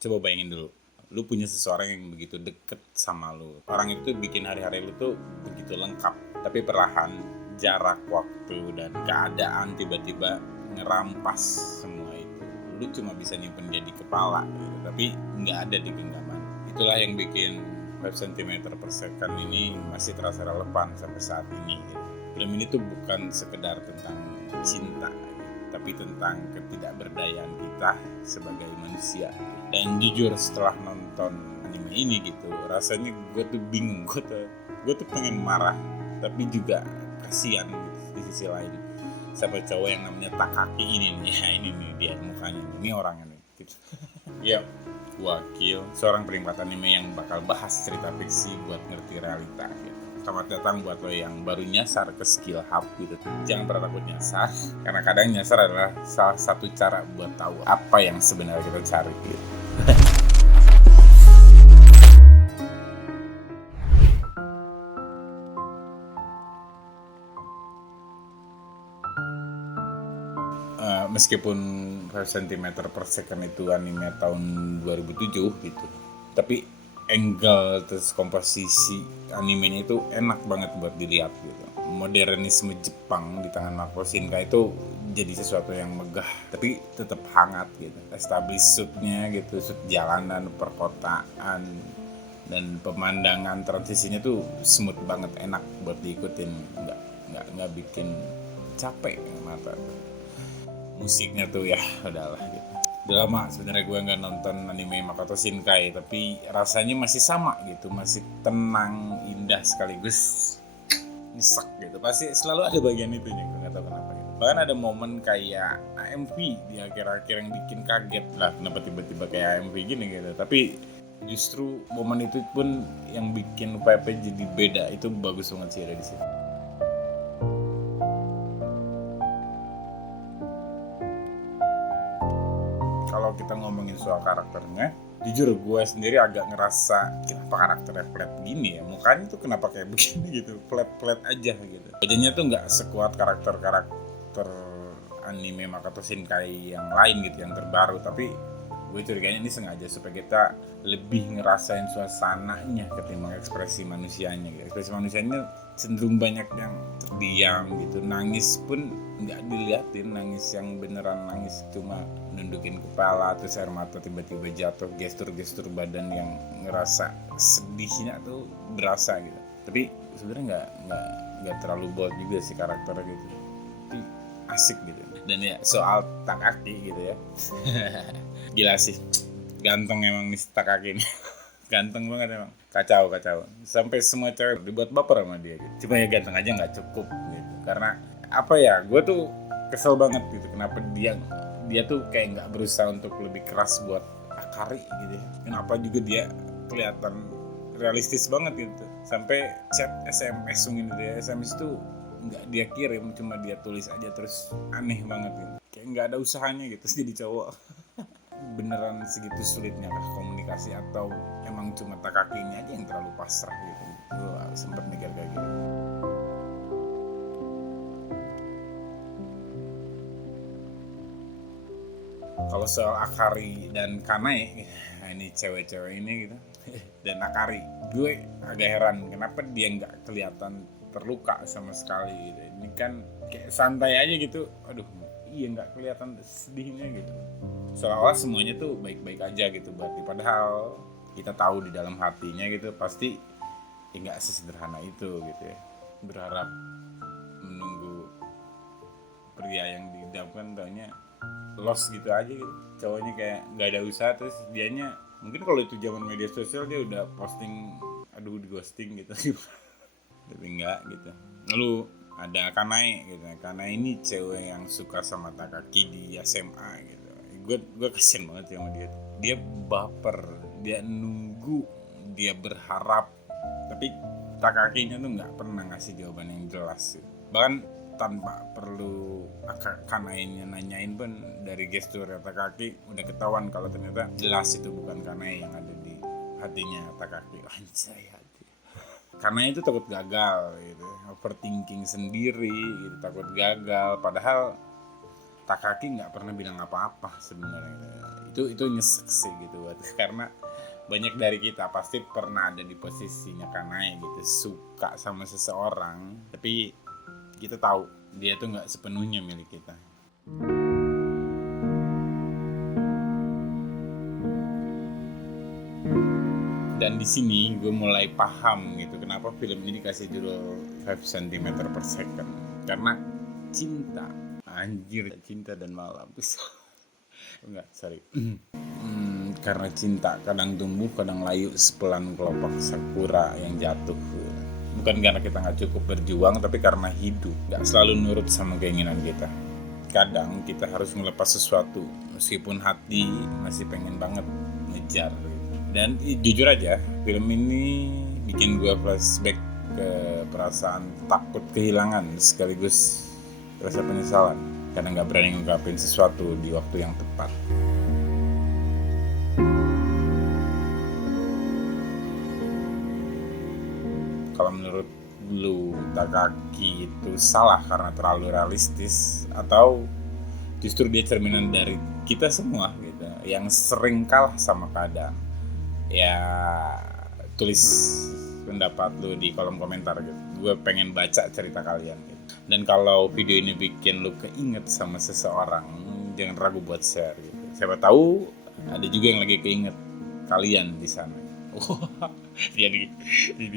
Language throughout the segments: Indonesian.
Coba bayangin dulu, lu punya seseorang yang begitu deket sama lu. Orang itu bikin hari-hari lu tuh begitu lengkap, tapi perlahan jarak waktu dan keadaan tiba-tiba ngerampas semua itu. Lu cuma bisa nyimpen dia di kepala gitu, tapi nggak ada di genggaman. Itulah yang bikin 5 cm per second ini masih terasa relevan sampai saat ini gitu. Film ini tuh bukan sekedar tentang cinta, tapi tentang ketidakberdayaan kita sebagai manusia. Dan jujur setelah nonton anime ini gitu, rasanya gue tuh bingung, gue tuh pengen marah, tapi juga kasihan di sisi lain sama cowok yang namanya Takaki ini nih. Ya ini nih dia mukanya, ini orangnya nih gitu. Ya, wakil seorang penikmat anime yang bakal bahas cerita fiksi buat ngerti realita gitu. Selamat datang buat lo yang baru nyasar ke skill hub gitu. Jangan pernah takut nyasar, karena kadang nyasar adalah salah satu cara buat tahu apa yang sebenarnya kita cari gitu. Meskipun 5 cm per second itu anime tahun 2007 gitu, tapi angle terus komposisi animenya itu enak banget buat dilihat gitu. Modernisme Jepang di tangan Makoto Shinkai itu jadi sesuatu yang megah tapi tetap hangat gitu. Establish shootnya gitu, shoot jalanan, perkotaan, dan pemandangan transisinya tuh smooth banget, enak buat diikutin, nggak bikin capek mata. Musiknya tuh ya udahlah gitu. Udah lama sebenarnya gue nggak nonton anime Makoto Shinkai, tapi rasanya masih sama gitu, masih tenang, indah sekaligus nyesek gitu. Pasti selalu ada bagian itu nih, gue nggak tahu kenapa gitu. Bahkan ada momen kayak AMV di akhir-akhir yang bikin kaget lah, kenapa tiba-tiba kayak AMV gini gitu. Tapi justru momen itu pun yang bikin vibe jadi beda, itu bagus banget sih ada di sini. Kalau kita ngomongin soal karakternya, jujur gue sendiri agak ngerasa kenapa karakternya flat gini ya, mukanya tuh kenapa kayak begini gitu, flat aja gitu. Wajahnya tuh nggak sekuat karakter anime Makoto Shinkai yang lain gitu, yang terbaru. Tapi gue curiganya ini sengaja supaya kita lebih ngerasain suasananya ketimbang ekspresi manusianya gitu. Ekspresi manusianya cenderung banyak yang terdiam gitu, nangis pun nggak diliatin, nangis yang beneran nangis cuma nundukin kepala terus air mata tiba-tiba jatuh, gestur-gestur badan yang ngerasa sedihnya tuh berasa gitu. Tapi sebenarnya nggak terlalu bold juga sih karakternya gitu, tapi asik gitu. Dan ya soal Takaki gitu ya, gila sih, ganteng emang nih Takaki nih. Ganteng banget emang, kacau sampai semua cewek dibuat baper sama dia gitu. Cuma ya ganteng aja nggak cukup gitu, karena apa ya, gue tuh kesel banget gitu kenapa dia tuh kayak nggak berusaha untuk lebih keras buat Akari gitu ya. Kenapa juga dia kelihatan realistis banget gitu, sampai chat SMS mungkin dia SMS itu nggak dia kirim, cuma dia tulis aja, terus aneh banget gitu, kayak nggak ada usahanya gitu jadi cowok. Beneran segitu sulitnya kah komunikasi, atau emang cuma Takakinya aja yang terlalu pasrah gitu? Gue sempet mikir kayak gitu. Kalau soal Akari dan Kanae, ini cewek-cewek ini gitu, dan Akari, gue agak heran kenapa dia nggak kelihatan terluka sama sekali gitu. Ini kan kayak santai aja gitu, aduh iya nggak kelihatan sedihnya gitu, seolah-olah semuanya tuh baik-baik aja gitu berarti, padahal kita tahu di dalam hatinya gitu pasti ya nggak sesederhana itu gitu ya. Berharap menunggu pria yang didamkan, taunya lost gitu aja gitu, cowoknya kayak nggak ada usaha, terus dianya mungkin kalau itu zaman media sosial dia udah posting aduh di ghosting gitu. Tapi enggak gitu. Lalu ada Kanae gitu, Kanae ini cewek yang suka sama Takaki di SMA gitu. Gue kasian banget sama dia baper, dia nunggu, dia berharap, tapi Takakinya tuh nggak pernah ngasih jawaban yang jelas gitu. Bahkan tanpa perlu Kanae-nya nanyain pun, dari gestur Takaki udah ketahuan kalau ternyata jelas itu bukan Kanae yang ada di hatinya Takaki. Anjay, hati. Karena itu takut gagal gitu, overthinking sendiri gitu, takut gagal, padahal Takaki nggak pernah bilang apa-apa sebenarnya. Itu nyesek sih gitu karena banyak dari kita pasti pernah ada di posisinya Kanai gitu, suka sama seseorang tapi kita tahu dia tuh nggak sepenuhnya milik kita. Dan di sini gue mulai paham gitu kenapa film ini dikasih judul 5 cm per second. Karena cinta, anjir, cinta dan malam. Enggak, sorry. Karena cinta kadang tumbuh, kadang layu sepelan kelopak sakura yang jatuh. Bukan karena kita nggak cukup berjuang, tapi karena hidup nggak selalu nurut sama keinginan kita. Kadang kita harus melepas sesuatu, meskipun hati masih pengen banget ngejar. Dan jujur aja, film ini bikin gue flashback ke perasaan takut kehilangan sekaligus rasa penyesalan karena gak berani ngungkapin sesuatu di waktu yang tepat. Kalau menurut lu, Takaki itu salah karena terlalu realistis atau justru dia cerminan dari kita semua gitu, yang sering kalah sama keadaan? Ya tulis pendapat lu di kolom komentar gitu. Gue pengen baca cerita kalian gitu. Dan kalau video ini bikin lu keinget sama seseorang, jangan ragu buat share gitu. Siapa tahu ada juga yang lagi keinget kalian di sana. Jadi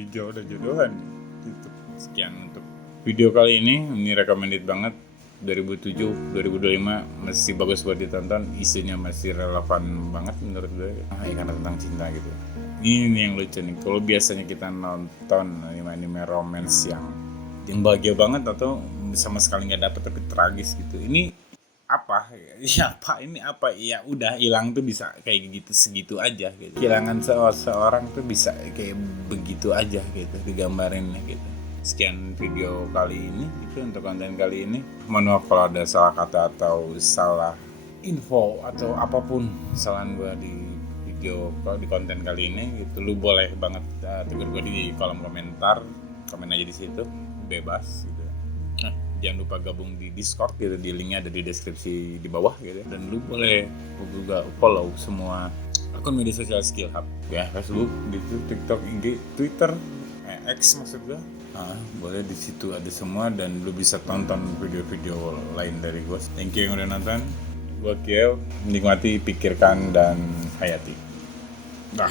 jodoh-jodohan gitu. Sekian untuk video kali ini recommended banget. 2007, 2025 masih bagus buat ditonton, isunya masih relevan banget menurut gue. Karena tentang cinta gitu. Ini yang lucu nih. Kalau biasanya kita nonton anime romance yang bahagia banget atau sama sekali nggak dapet tapi tragis gitu. Ini apa? Ya apa? Ini apa? Ya udah hilang tuh bisa kayak gitu segitu aja gitu. Kehilangan seorang tuh bisa kayak begitu aja gitu digambarinnya gitu. Sekian video kali ini gitu untuk konten kali ini. Mohon maaf kalau ada salah kata atau salah info atau apapun kesalahan gue di video di konten kali ini gitu. Lu boleh banget tegur gue di kolom komentar, komen aja di situ, bebas gitu. Jangan lupa gabung di Discord gitu, di linknya ada di deskripsi di bawah gitu. Dan lu boleh juga follow semua akun media sosial Skill Hub ya, Facebook, TikTok, IG, Twitter, X maksud gue. Boleh di situ ada semua dan lu bisa tonton video-video lain dari gue. Thank you yang udah nonton. Gue Kiel, menikmati, pikirkan dan hayati. Dah.